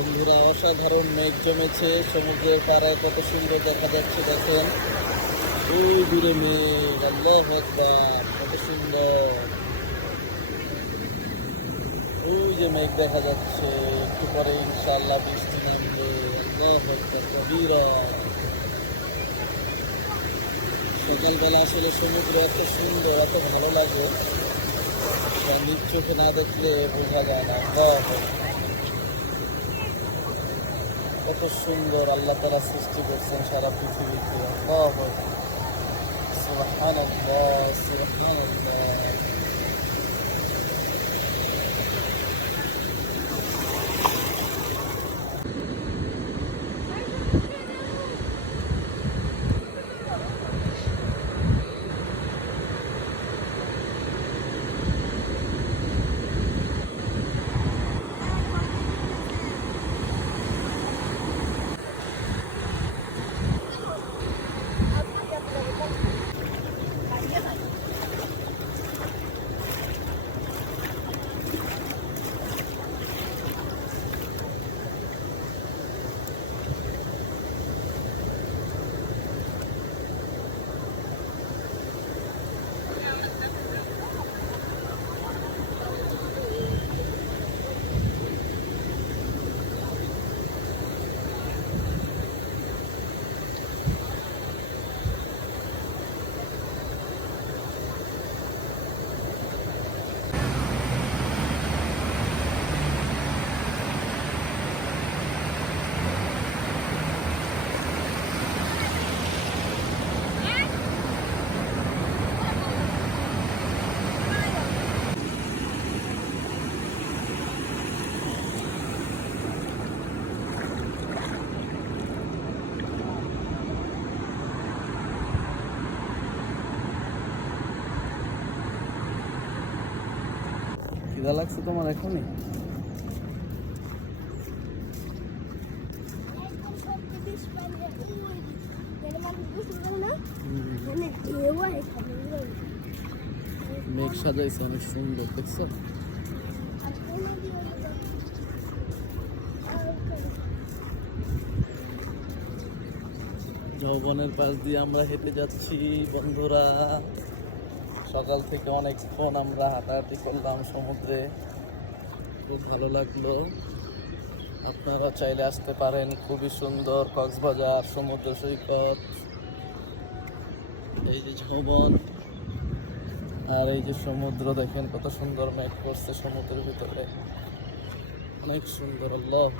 বন্ধুরা, অসাধারণ মেঘ জমেছে। সমুদ্রের পাড়ায় কত সুন্দর দেখা যাচ্ছে দেখেন। ওই দূরে মেঘ, আল্লাহু আকবার, কত সুন্দর। ওই যে মেঘ দেখা যাচ্ছে, একটু পরে ইনশাআল্লাহ বৃষ্টি নামবে। আল্লাহু আকবার কবিরা। সকালবেলা আসলে সমুদ্র এত সুন্দর, এত ভালো লাগে, নিজ চোখে না দেখলে বোঝা যায় না। কত সুন্দর আল্লাহ তাআলা সৃষ্টি করছেন সারা পৃথিবীতে। সুবহানাল্লাহ, সুবহানাল্লাহ। খিদা লাগছে তোমার এখনই? মেঘ সাজাইছে অনেক সুন্দর, দেখছো? যৌবনের পাশ দিয়ে আমরা হেঁটে যাচ্ছি বন্ধুরা। সকাল থেকে অনেকক্ষণ আমরা হাঁটাহাঁটি করলাম সমুদ্রে, খুব ভালো লাগলো। আপনারা চাইলে আসতে পারেন, খুবই সুন্দর কক্সবাজার সমুদ্র সৈকত। এই যে যৌবন আর এই যে সমুদ্র, দেখেন কত সুন্দর মেঘ করছে সমুদ্রের ভিতরে, অনেক সুন্দর। আল্লাহ।